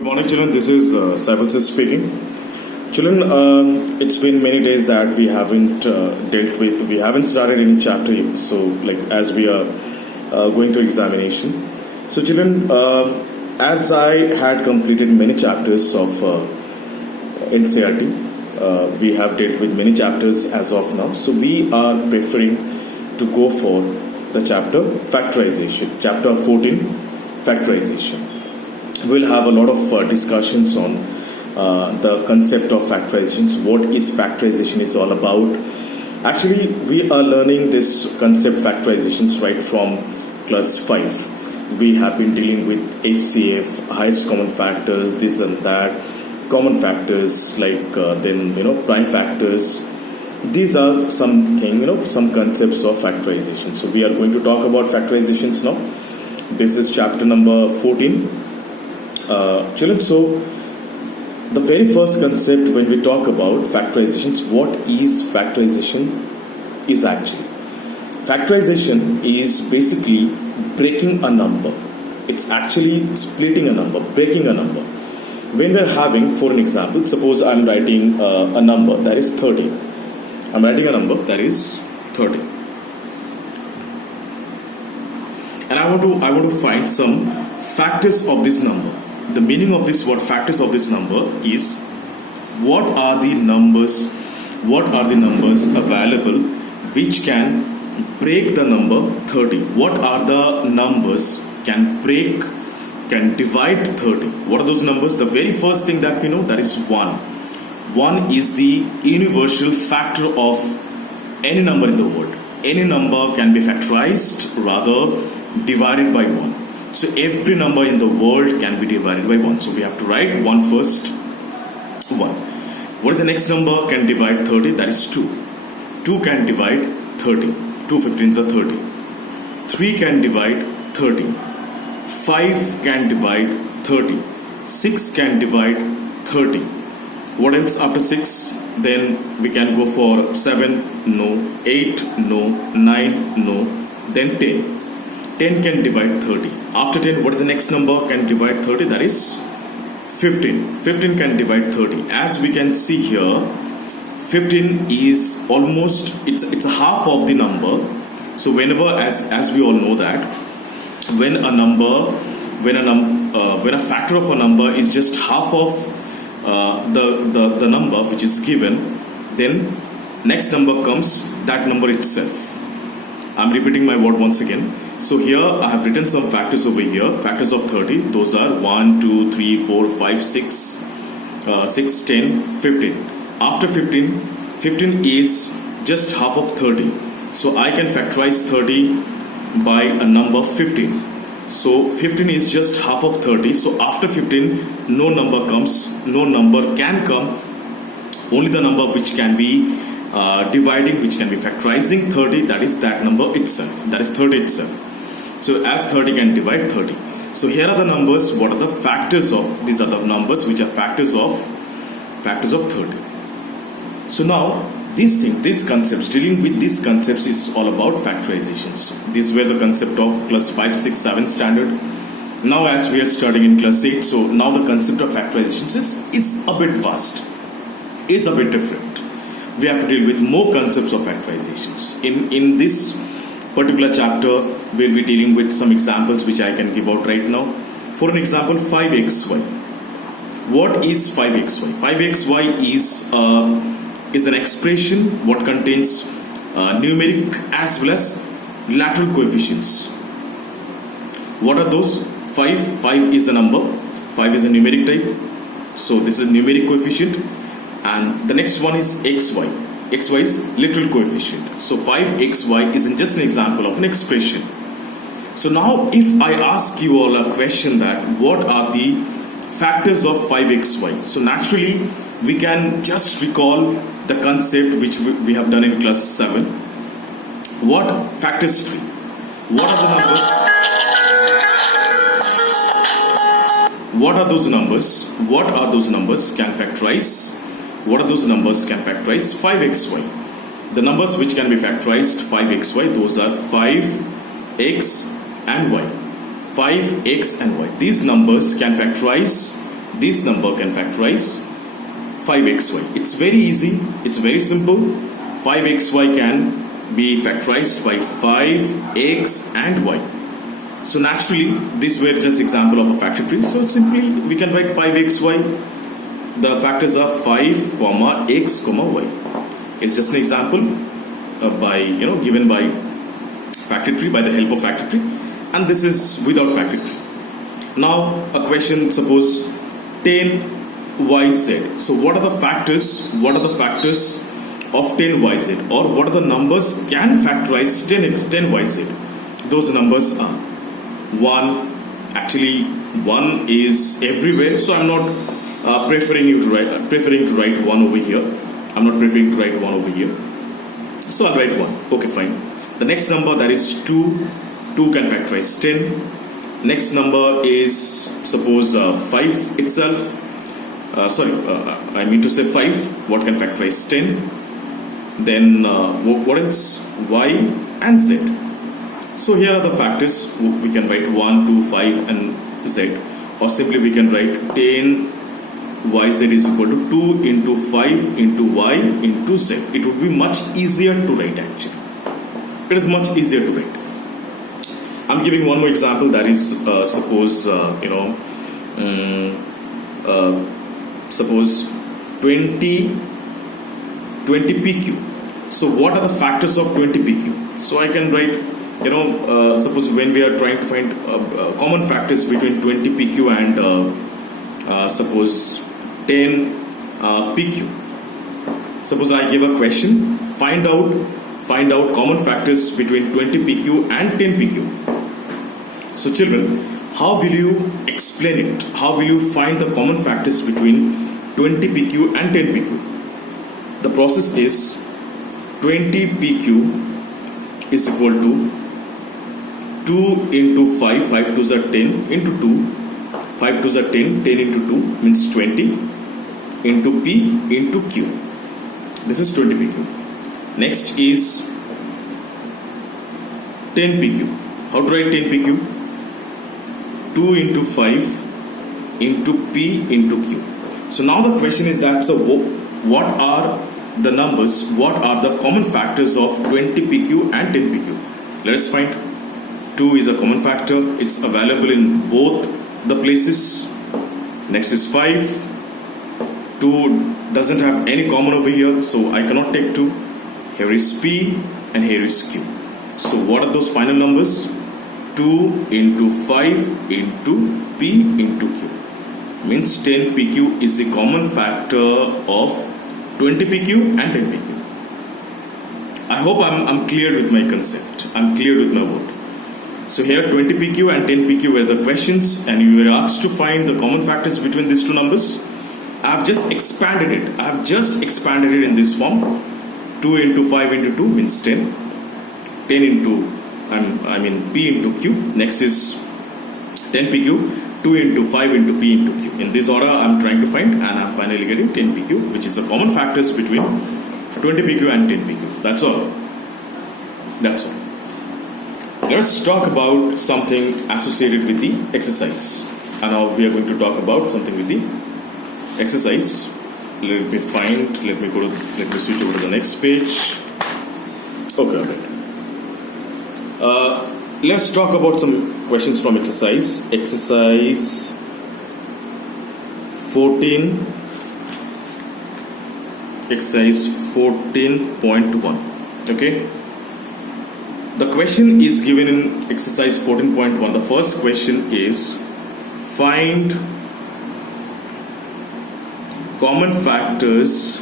Good morning, children. This is Saibal speaking. Children, it's been many days that we haven't we haven't started any chapter yet. So, as we are going to examination. So, children, as I had completed many chapters of NCERT, we have dealt with many chapters as of now. So, we are preferring to go for the chapter Factorization, chapter 14, Factorization. We'll have a lot of discussions on the concept of factorizations, what is factorization is all about. Actually, we are learning this concept factorizations right from class 5. We have been dealing with HCF, highest common factors, this and that, common factors prime factors. These are some concepts of factorization. So we are going to talk about factorizations now. This is chapter number 14. Children, so the very first concept when we talk about factorizations, what is factorization is actually. Factorization is basically breaking a number. It's actually splitting a number, breaking a number. When we're having, for an example, suppose I'm writing a number that is 30. I'm writing a number that is 30. And I want to find some factors of this number. The meaning of this word factors of this number is what are the numbers available which can break the number 30. What are the numbers can divide 30. What are those numbers? The very first thing that we know, that is 1. 1 is the universal factor of any number in the world. Any number can be factorized, rather divided by 1. So every number in the world can be divided by 1. So we have to write 1 first. 1. What is the next number can divide 30? That is 2. 2 can divide 30. 2 15s are 30. 3 can divide 30. 5 can divide 30. 6 can divide 30. What else after 6? Then we can go for 7, no. 8, no. 9, no. Then 10. 10 can divide 30. After 10, what is the next number can divide 30? That is 15. 15 can divide 30. As we can see here, 15 is almost, it's a half of the number. So whenever, as we all know that, when a factor of a number is just half of the number which is given, then next number comes that number itself. I'm repeating my word once again. So here I have written some factors over here, factors of 30. Those are 1, 2, 3, 4, 5, 6, 6, 10, 15. After 15, 15 is just half of 30. So I can factorize 30 by a number 15. So 15 is just half of 30. So after 15, no number can come. Only the number which can be dividing, which can be factorizing 30, that is that number itself. That is 30 itself. So as 30 can divide 30. So here are the numbers. What are the factors of? These are the numbers which are factors of 30. So now these concepts, dealing with these concepts is all about factorizations. These were the concept of class 5, 6, 7 standard. Now as we are studying in class 8, so now the concept of factorizations is a bit vast, is a bit different. We have to deal with more concepts of factorizations. In this particular chapter, we'll be dealing with some examples which I can give out right now. For an example, 5xy. What is 5xy? 5xy is an expression what contains numeric as well as lateral coefficients. What are those? 5 is a number. 5 is a numeric type. So this is numeric coefficient. And the next one is xy. xy is literal coefficient. So 5xy isn't just an example of an expression. So now if I ask you all a question that what are the factors of 5xy? So naturally we can just recall the concept which we have done in class 7. What factors tree? What are the numbers? What are those numbers? What are those numbers can factorize? What are those numbers can factorize 5xy? The numbers which can be factorized 5xy, those are 5x and y. 5x and y. These numbers can factorize this number can factorize 5xy. It's very easy, it's very simple. 5xy can be factorized by 5x and y. So naturally, these were just example of a factor tree. So simply we can write 5xy. The factors are 5, comma, x, comma, y. It's just an example given by factor tree, by the help of factor tree, and this is without factor tree. Now a question, suppose 10yz. So what are the factors? What are the factors of 10yz, or what are the numbers can factorize 10yz? Those numbers are 1. Actually, 1 is everywhere, so I'm not preferring to write 1 over here. I'm not preferring to write 1 over here. So I'll write 1. Okay, fine. The next number, that is 2. 2 can factorize 10. Next number is, suppose 5 itself. I mean to say 5. What can factorize 10? Then what else? Y and z. So here are the factors. We can write 1, 2, 5 and z. Or simply we can write 10 yz is equal to 2 into 5 into y into z. It would be much easier to write actually. It is much easier to write. I'm giving one more example, that is suppose suppose 20 pq. So what are the factors of 20 pq? So I can write, suppose when we are trying to find common factors between 20 pq and suppose 10 pq. Suppose I give a question, find out common factors between 20 pq and 10 pq. So children, how will you explain it? How will you find the common factors between 20 pq and 10 pq? The process is 20 pq is equal to 2 into 5, 5 2s are 10, into 2, 5 2s are 10, 10 into 2 means 20, into p into q. This is 20 pq. Next is 10 pq. How to write 10 pq? 2 into 5 into p into q. So now the question is that, so what are the numbers, what are the common factors of 20 pq and 10 pq? Let us find. 2 is a common factor, it's available in both the places. Next is 5. 2 doesn't have any common over here, so I cannot take 2. Here is p and here is q. So what are those final numbers? 2 into 5 into p into q. Means 10 pq is the common factor of 20 pq and 10 pq. I hope I'm clear with my concept. I'm clear with my word. So here 20 pq and 10 pq were the questions, and you were asked to find the common factors between these two numbers. I have just expanded it. In this form. 2 into 5 into 2 means 10. 10 into p into q. Next is 10 pq. 2 into 5 into p into q. In this order I'm trying to find, and I'm finally getting 10 pq, which is the common factors between 20 pq and 10 pq. That's all. Let's talk about something associated with the exercise. And now we are going to talk about something with the exercise. Let me switch over to the next page. Okay, alright. Let's talk about some questions from exercise. Exercise 14. Exercise 14.1. Okay. The question is given in exercise 14.1. The first question is, find common factors.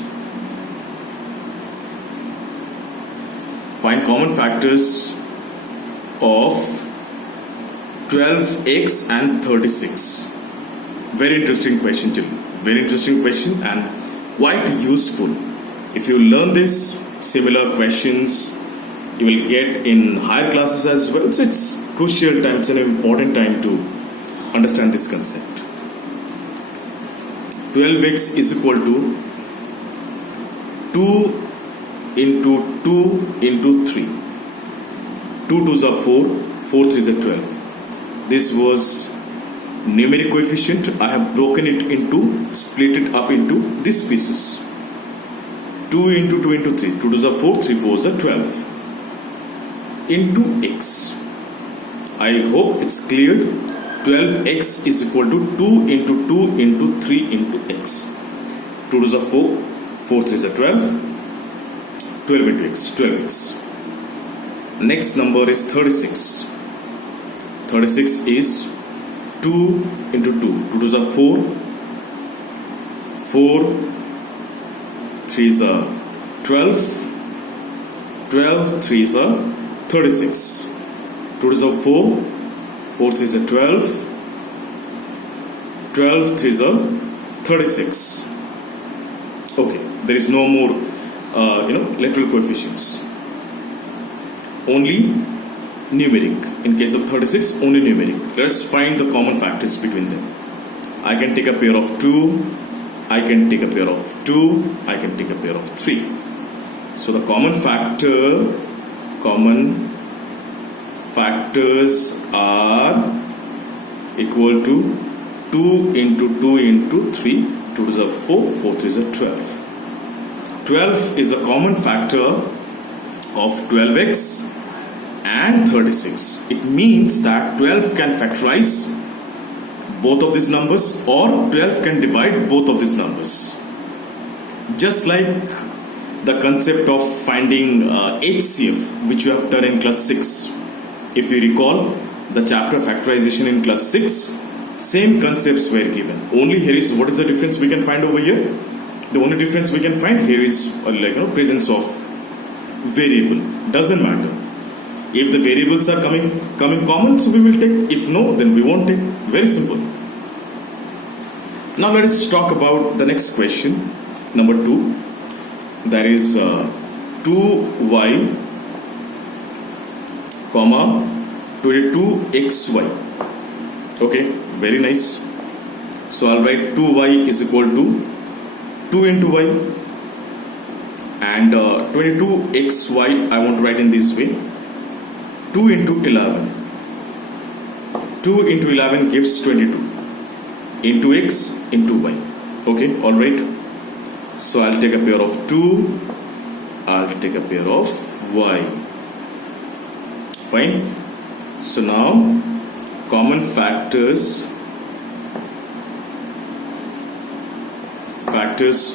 Find common factors of 12x and 36. Very interesting question, children. Very interesting question and quite useful. If you learn this, similar questions you will get in higher classes as well. So it's crucial time, it's an important time to understand this concept. 12x is equal to 2 into 2 into 3. 2 2s are 4, 4 3s are 12. This was numeric coefficient, I have broken it into, split it up into these pieces. 2 into 2 into 3, 2 2s are 4, 3 4s are 12 into x. I hope it's clear. 12x is equal to 2 into 2 into 3 into x. 2 2s are 4, 4 3s are 12, 12 into x, 12x. Next number is 36. 36 is 2 into 2. 2 2s are 4, 4 3s are 12, 12 3s are 36. 2 2s are 4, 4 3s are 12, 12 3s are 36. Okay, there is no more lateral coefficients. Only numeric. In case of 36, only numeric. Let's find the common factors between them. I can take a pair of 2, I can take a pair of 2, I can take a pair of 3. So the common factors are equal to 2 into 2 into 3. 2 is a 4, 4 3 is a 12. 12 is a common factor of 12x and 36. It means that 12 can factorize both of these numbers, or 12 can divide both of these numbers. Just like the concept of finding HCF, which you have done in class 6. If you recall the chapter factorization in class 6, same concepts were given. Only here is, what is the difference we can find over here? The only difference we can find here is presence of variable. Doesn't matter. If the variables are coming common, so we will take. If no, then we won't take. Very simple. Now let us talk about the next question, number 2. That is 2y, 22xy. Okay, very nice. So I'll write 2y is equal to 2 into y, and 22xy I want to write in this way. 2 into 11. 2 into 11 gives 22. Into x into y. Okay, alright. So I'll take a pair of 2. I'll take a pair of y. Fine. So now, common factors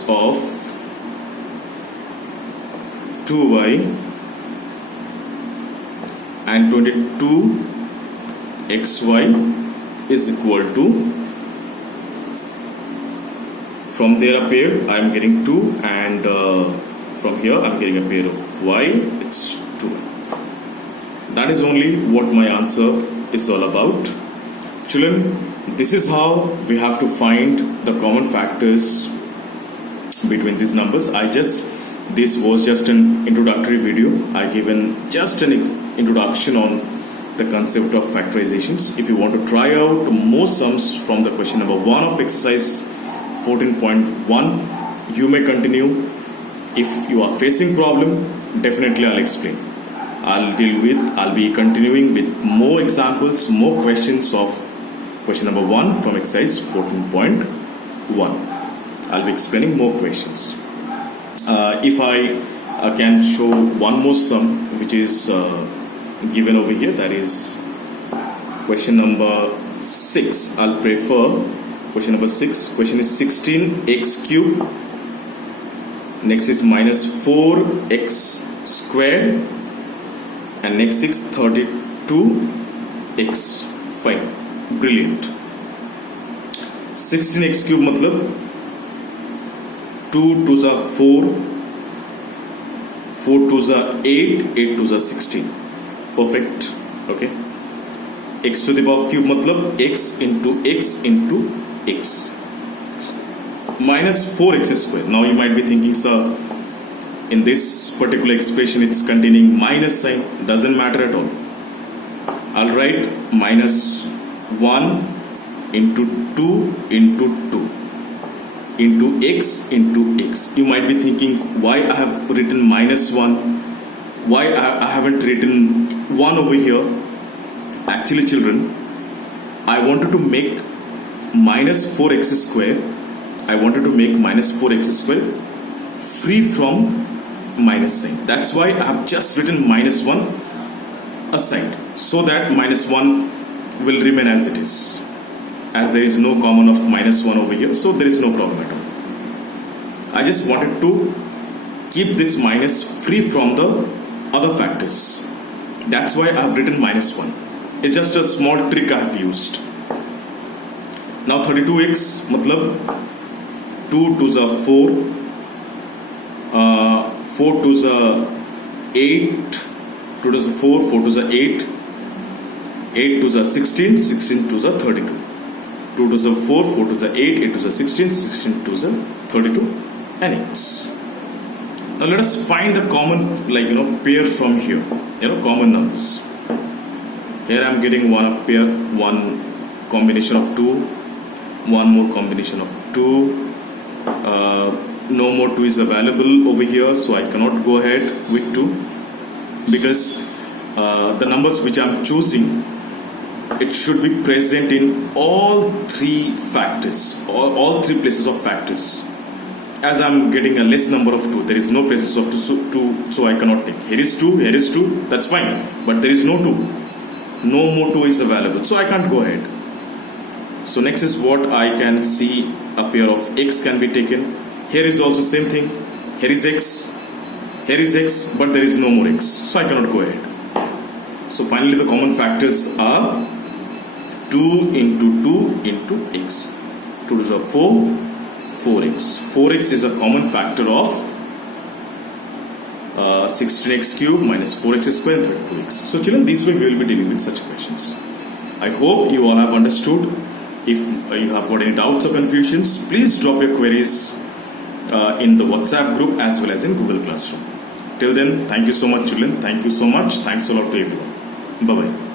of 2y and 22xy is equal to, from there a pair I am getting 2, and from here I am getting a pair of y, it's 2. That is only what my answer is all about. Children, this is how we have to find the common factors between these numbers. This was just an introductory video. I given just an introduction on the concept of factorizations. If you want to try out more sums from the question number 1 of exercise 14.1, you may continue. If you are facing problem, definitely I'll explain. I'll be continuing with more examples, more questions of question number 1 from exercise 14.1. I'll be explaining more questions. If I can show one more sum which is given over here, that is question number 6. I'll prefer question number 6. Question is 16x cubed. Next is minus 4x squared. And next is 32x. Fine. Brilliant. 16x cubed matlab 2 2s are 4, 4 2s are 8, 8 2s are 16. Perfect. Okay. X to the power cube matlab x into x into x. Minus 4x square. Now you might be thinking, sir, in this particular expression it's containing minus sign. Doesn't matter at all. I'll write minus 1 into 2 into 2 into x into x. You might be thinking, why I have written minus 1, why I haven't written 1 over here. Actually children, I wanted to make minus 4x square, I wanted to make minus 4x square free from minus sign. That's why I have just written minus 1 aside, so that minus 1 will remain as it is, as there is no common of minus 1 over here, so there is no problem at all. I just wanted to keep this minus free from the other factors. That's why I have written minus 1. It's just a small trick I have used. Now 32x matlab 2 to the 4, 4 to the 8, 2 to the 4, 4 to the 8, 8 to the 16, 16 to the 32. 2 to the 4, 4 to the 8, 8 to the 16, 16 to the 32, and x. Now let us find the common, pair from here. Common numbers. Here I am getting one pair, one combination of 2, one more combination of 2. No more 2 is available over here, so I cannot go ahead with 2, because the numbers which I am choosing, it should be present in all 3 factors, all 3 places of factors. As I am getting a less number of 2, there is no places of 2, so I cannot take. Here is 2, here is 2, that's fine, but there is no 2. No more 2 is available, so I can't go ahead. So next is what I can see, a pair of x can be taken. Here is also same thing. Here is x, but there is no more x, so I cannot go ahead. So finally the common factors are 2 into 2 into x. 2 to the 4, 4x. 4x is a common factor of 16x cubed minus 4x square and 32x. So children, this way we will be dealing with such questions. I hope you all have understood. If you have got any doubts or confusions, please drop your queries in the WhatsApp group as well as in Google Classroom. Till then, thank you so much children. Thank you so much. Thanks a lot to everyone. Bye-bye.